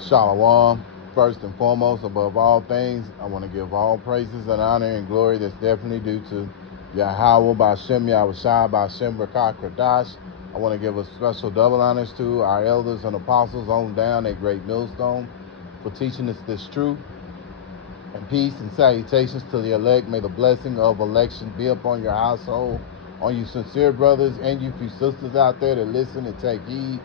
Shalom. First and foremost, above all things, I want to give all praises and honor and glory that's definitely due to Yahweh Ba'Shem Yahushua Ba'Shem Rakah Kradash. I want to give a special double honors to our elders and apostles on down at Great Millstone for teaching us this truth. And peace and salutations to the elect. May the blessing of election be upon your household, on you sincere brothers and you few sisters out there that listen and take heed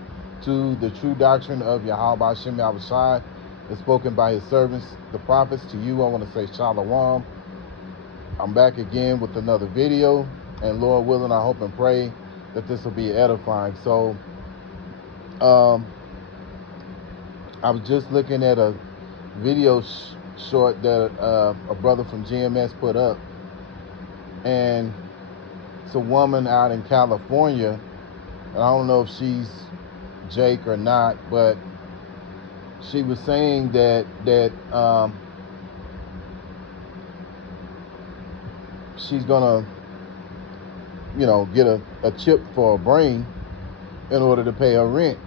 to the true doctrine of Yahweh Hashem Yahushua that's spoken by his servants, the prophets. To you, I want to say shalom. I'm back again with another video, and Lord willing, I hope and pray that this will be edifying. So, I was just looking at a video short that a brother from GMS put up, and it's a woman out in California, and I don't know if she's Jake or not, but she was saying that she's gonna, get a chip for her brain in order to pay her rent.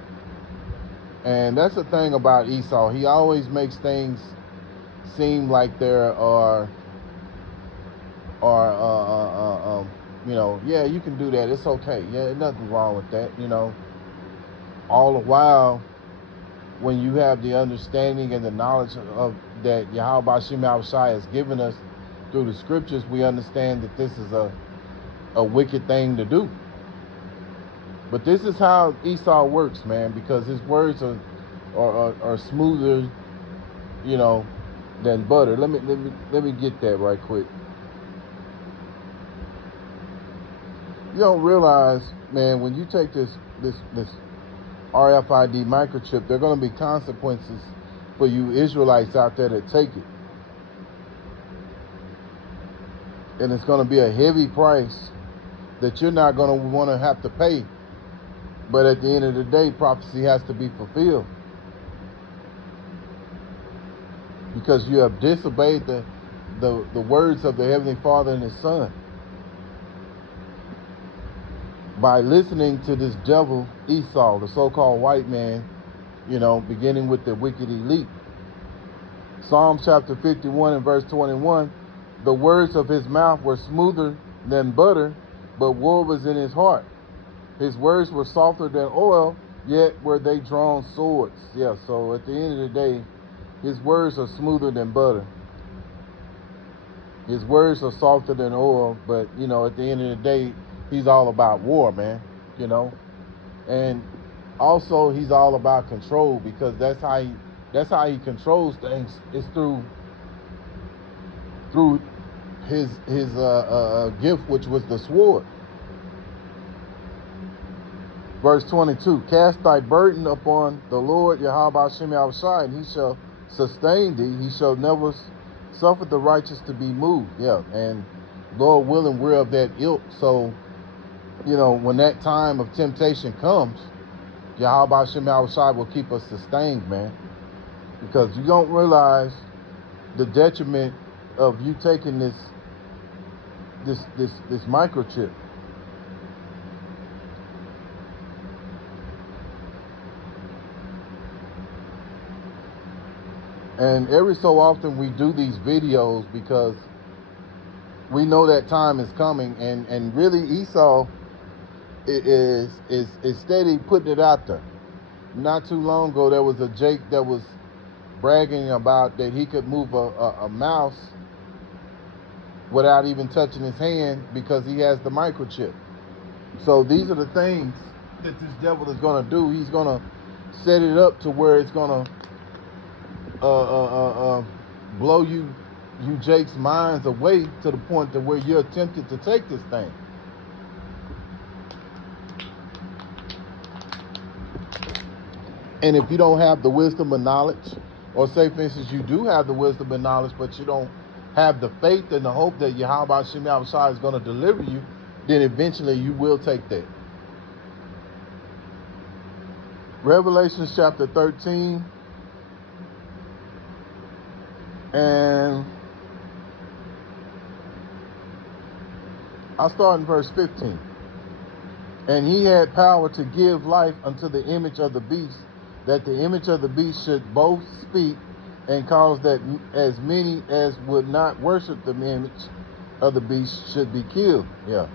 And that's the thing about Esau. He always makes things seem like there are yeah, you can do that. It's okay. Yeah, there's nothing wrong with that. All the while, when you have the understanding and the knowledge of that Yahweh Ba'Shem Yahushua has given us through the scriptures, we understand that this is a wicked thing to do. But this is how Esau works, man, because his words are smoother, than butter. Let me get that right quick. You don't realize, man, when you take this RFID microchip, there are going to be consequences for you Israelites out there that take it. And it's going to be a heavy price that you're not going to want to have to pay. But at the end of the day, prophecy has to be fulfilled. Because you have disobeyed the words of the Heavenly Father and His Son by listening to this devil Esau, the so-called white man, beginning with the wicked elite. Psalm chapter 51 and verse 21, the words of his mouth were smoother than butter, but war was in his heart. His words were softer than oil, yet were they drawn swords. Yeah, so at the end of the day, his words are smoother than butter. His words are softer than oil, but, at the end of the day, he's all about war, man, And also, he's all about control, because that's how he controls things, is through his gift, which was the sword. Verse 22, cast thy burden upon the Lord Yahweh Ba'Shem Yahushua, and he shall sustain thee. He shall never suffer the righteous to be moved. Yeah, and Lord willing, we're of that ilk. So, when that time of temptation comes, Yahweh Ba'Shem Yahushua will keep us sustained, man. Because you don't realize the detriment of you taking this microchip. And every so often we do these videos because we know that time is coming, and really Esau is steady putting it out there. Not too long ago, there was a Jake that was bragging about that he could move a mouse without even touching his hand because he has the microchip. So these are the things that this devil is going to do. He's going to set it up to where it's going to blow you Jake's minds away to the point to where you're tempted to take this thing. And if you don't have the wisdom and knowledge, or say for instance you do have the wisdom and knowledge, but you don't have the faith and the hope that Yahweh Ba'Shem Yahushua is going to deliver you, then eventually you will take that. Revelation chapter 13 and I'll start in verse 15. And he had power to give life unto the image of the beast, that the image of the beast should both speak and cause that as many as would not worship the image of the beast should be killed. Yeah.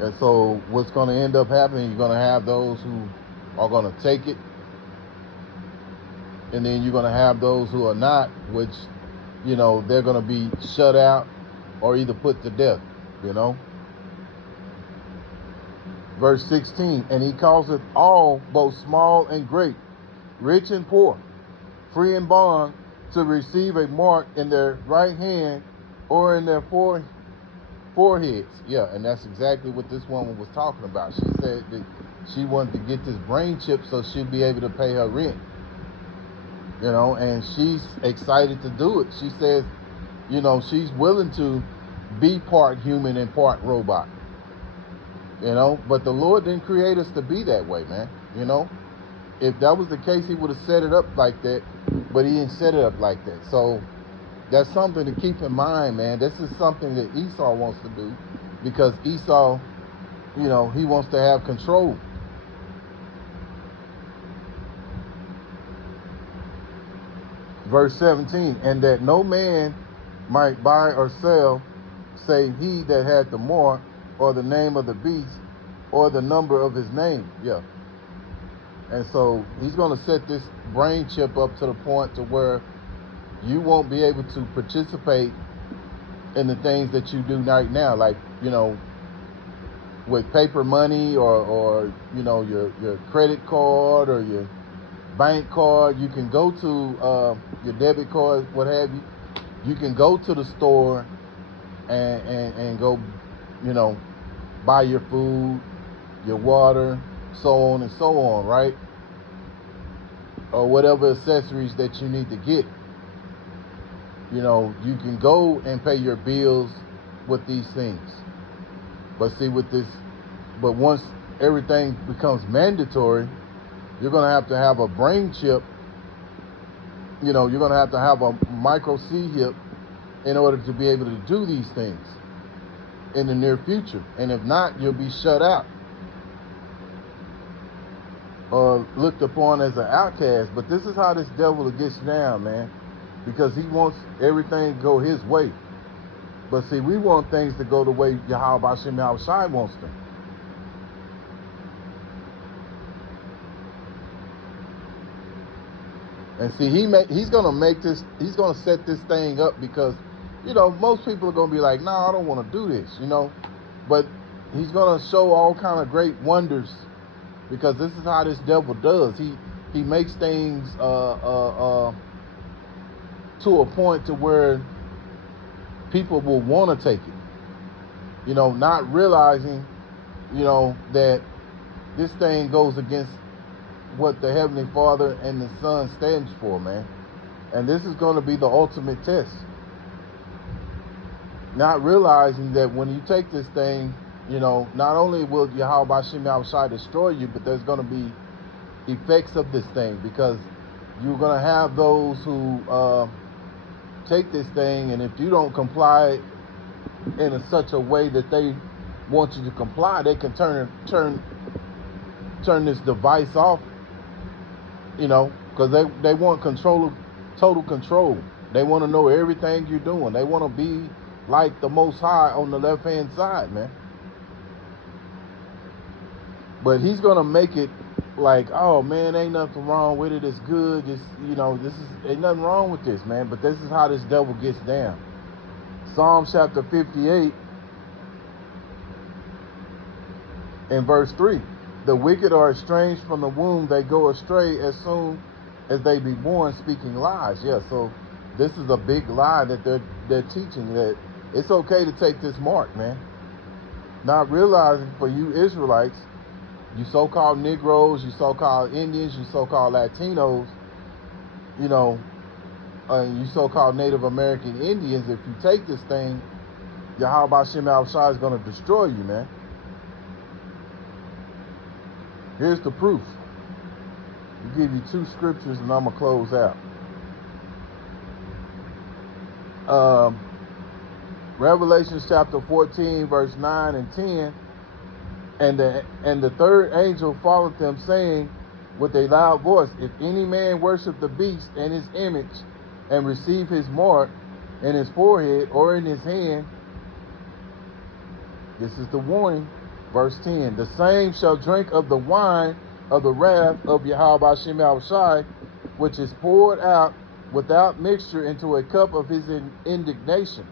And so what's going to end up happening, you're going to have those who are going to take it, and then you're going to have those who are not, which, you know, they're going to be shut out or either put to death, you know. Verse 16, and he causeth all, both small and great, rich and poor, free and bond, to receive a mark in their right hand or in their foreheads. Yeah, and that's exactly what this woman was talking about. She said that she wanted to get this brain chip so she'd be able to pay her rent. You know, and she's excited to do it. She says, you know, she's willing to be part human and part robot. You know, but the Lord didn't create us to be that way, man. You know, if that was the case, he would have set it up like that, but he didn't set it up like that. So that's something to keep in mind, man. This is something that Esau wants to do, because Esau, you know, he wants to have control. Verse 17, and that no man might buy or sell, save he that had the mark, or the name of the beast, or the number of his name. Yeah. And so he's going to set this brain chip up to the point to where you won't be able to participate in the things that you do right now, like, you know, with paper money or you know, your credit card or your bank card. You can go to your debit card, what have you. You can go to the store and go, you know, buy your food, your water, so on and so on, right? Or whatever accessories that you need to get. You know, you can go and pay your bills with these things. But see, with this, but once everything becomes mandatory, you're going to have a brain chip. You know, you're going to have a micro C chip in order to be able to do these things in the near future. And if not, you'll be shut out or looked upon as an outcast. But this is how this devil gets down, man, because he wants everything to go his way. But see, we want things to go the way Yahweh B'Shem Yahushai wants them. And see, he's gonna make this, he's gonna set this thing up because, you know, most people are gonna be like, nah, I don't want to do this, you know. But he's gonna show all kind of great wonders, because this is how this devil does. He makes things to a point to where people will want to take it, you know, not realizing, you know, that this thing goes against what the Heavenly Father and the Son stands for, man. And this is going to be the ultimate test. Not realizing that when you take this thing, you know, not only will Yahweh B'Shem Yahushai destroy you, but there's going to be effects of this thing, because you're going to have those who take this thing, and if you don't comply in such a way that they want you to comply, they can turn this device off, you know, because they want total control. They want to know everything you're doing. They want to be like the Most High on the left-hand side, man. But he's going to make it like, oh, man, ain't nothing wrong with it. It's good. It's, you know, ain't nothing wrong with this, man. But this is how this devil gets down. Psalm chapter 58 and verse 3. The wicked are estranged from the womb. They go astray as soon as they be born, speaking lies. Yeah, so this is a big lie that they're teaching, that it's okay to take this mark, man. Not realizing, for you Israelites, you so-called Negroes, you so-called Indians, you so-called Latinos, you know, you so-called Native American Indians, if you take this thing, Yahweh B'Shem Yahushai is going to destroy you, man. Here's the proof. I'll give you two scriptures and I'm going to close out. Revelation chapter 14, verse 9 and 10. And the third angel followed them, saying, with a loud voice, if any man worship the beast and his image, and receive his mark in his forehead or in his hand, this is the warning, verse 10, the same shall drink of the wine of the wrath of Yahweh Hashem Yahushai, which is poured out without mixture into a cup of his indignation,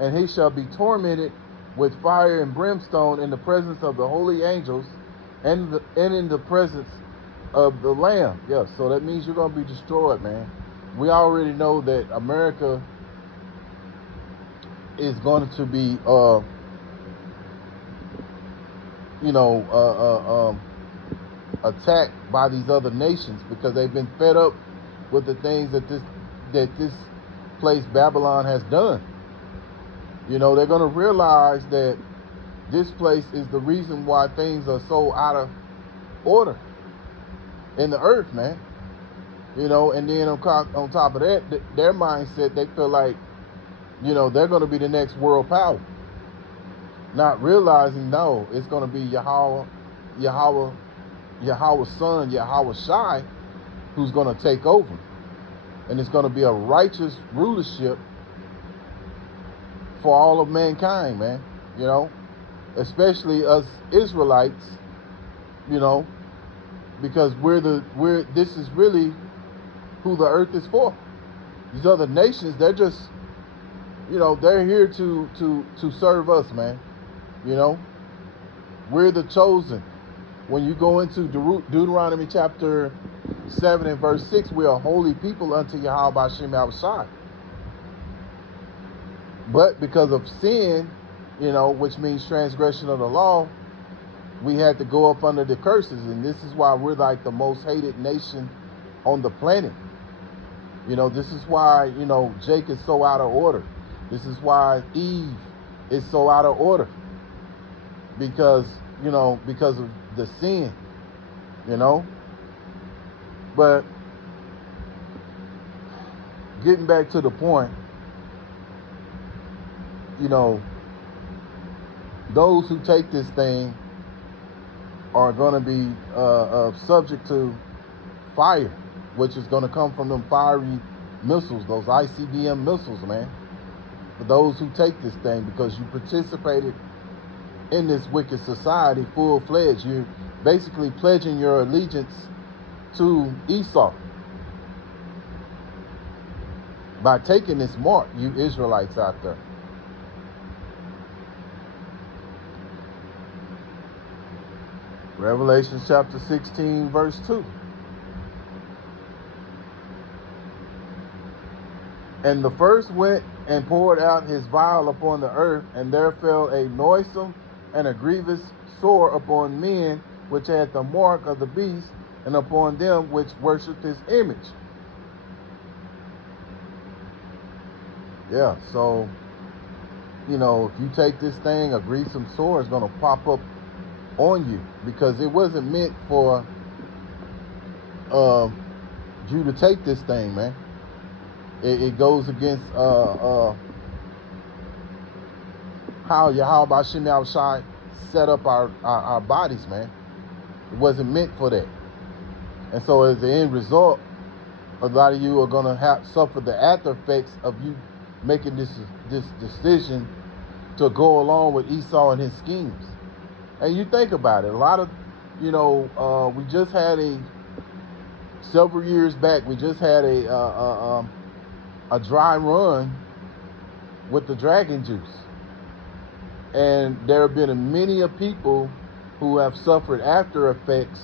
and he shall be tormented with fire and brimstone in the presence of the holy angels and in the presence of the Lamb. Yeah, so that means you're going to be destroyed, man. We already know that America is going to be, attacked by these other nations because they've been fed up with the things that this place Babylon has done. You know, they're going to realize that this place is the reason why things are so out of order in the earth, man. You know, and then on top of that, their mindset, they feel like, you know, they're going to be the next world power. Not realizing, no, it's going to be Yahweh's son, Yahweh Shai, who's going to take over. And it's going to be a righteous rulership for all of mankind, man. You know, especially us Israelites, you know, because this is really who the earth is for. These other nations, they're just, you know, they're here to serve us, man. You know, we're the chosen. When you go into Deuteronomy chapter 7 and verse 6, we are holy people unto Yahweh Hashem Yahushai. But because of sin, you know, which means transgression of the law, we had to go up under the curses. And this is why we're like the most hated nation on the planet. You know, this is why, you know, Jake is so out of order. This is why Eve is so out of order. Because, you know, because of the sin, you know. But getting back to the point, you know, those who take this thing are going to be subject to fire, which is going to come from them fiery missiles, those ICBM missiles, man. For those who take this thing, because you participated in this wicked society full-fledged. You're basically pledging your allegiance to Esau by taking this mark, you Israelites out there. Revelation chapter 16, verse 2. And the first went and poured out his vial upon the earth, and there fell a noisome and a grievous sore upon men which had the mark of the beast, and upon them which worshipped his image. Yeah, so, you know, if you take this thing, a grievous sore is going to pop up on you, because it wasn't meant for you to take this thing, man. It goes against how Yahweh Hashem Yahushai set up our bodies, man. It wasn't meant for that. And so as the end result, a lot of you are going to suffer the after effects of you making this decision to go along with Esau and his schemes. And you think about it, a lot of, you know, we just had several years back, we just had a dry run with the dragon juice. And there have been many people who have suffered after effects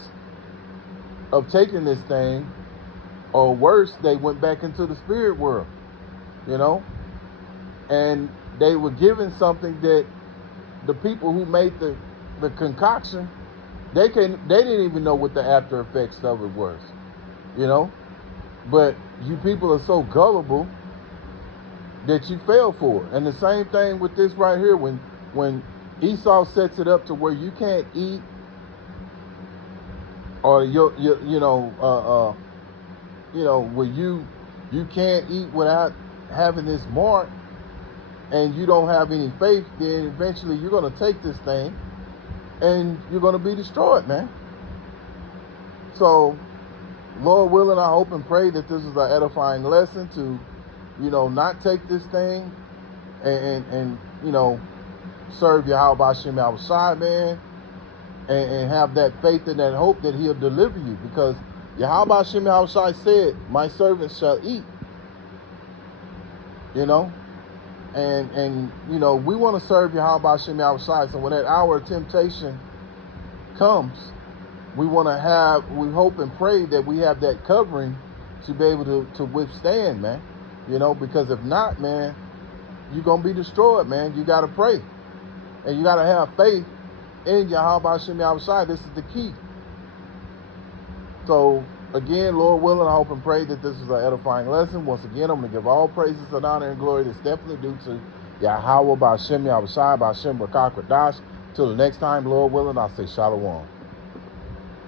of taking this thing, or worse, they went back into the spirit world, you know, and they were given something that the people who made the concoction, they didn't even know what the after effects of it was, you know. But you people are so gullible that you fell for it. And the same thing with this right here, when Esau sets it up to where you can't eat, or where you can't eat without having this mark, and you don't have any faith, then eventually you're going to take this thing and you're going to be destroyed, man. So, Lord willing, I hope and pray that this is an edifying lesson to, not take this thing and serve Yahweh Hashem outside, man, and have that faith and that hope that he'll deliver you, because Yahweh Hashem outside said, my servants shall eat, and we want to serve Yahweh Hashem outside. So when that hour of temptation comes, we hope and pray that we have that covering to be able to withstand, man. Because if not, man, you're going to be destroyed, man. You got to pray. And you got to have faith in Yahweh Hashem outside. This is the key. So, again, Lord willing, I hope and pray that this is an edifying lesson. Once again, I'm going to give all praises and honor and glory that's definitely due to Yahweh Hashem outside, by Hashem Rakah Kodash. Till the next time, Lord willing, I'll say Shalom.